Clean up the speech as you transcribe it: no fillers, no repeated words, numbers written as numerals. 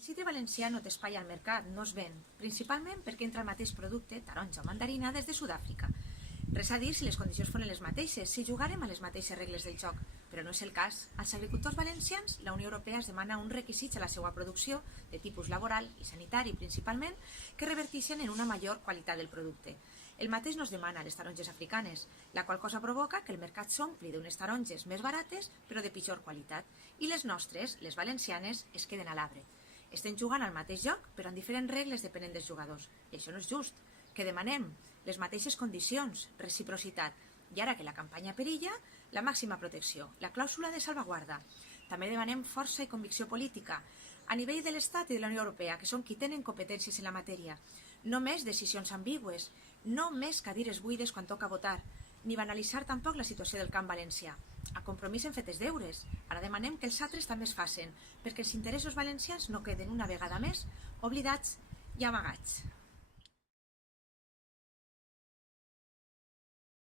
El citre valencià no té espai al mercat, no es ven, principalment perquè entra el mateix producte, taronja o mandarina, des de Sud-àfrica. Res a dir si les condicions foren les mateixes, si jugàrem a les mateixes regles del joc, però no és el cas. Als agricultors valencians, la Unió Europea es demana uns requisits a la seva producció, de tipus laboral i sanitari principalment, que reverteixen en una major qualitat del producte. El mateix no es demana a les taronges africanes, la qual cosa provoca que el mercat s'ompli d'unes taronges més barates però de pitjor qualitat, i les nostres, les valencianes, es queden a l'arbre. Estem jugant al mateix joc, però amb diferents regles depenent dels jugadors. I això no és just. Què demanem? Les mateixes condicions, reciprocitat. I ara que la campanya perilla, la màxima protecció, la clàusula de salvaguarda. També demanem força i convicció política, a nivell de l'Estat i de la Unió Europea, que són qui tenen competències en la matèria. No més decisions ambigües, no més cadires buides quan toca votar, ni banalitzar tampoc la situació del camp valencià. A compromís hem fet els deures. Ara demanem que els altres també es facin, perquè els interessos valencians no queden una vegada més oblidats i amagats.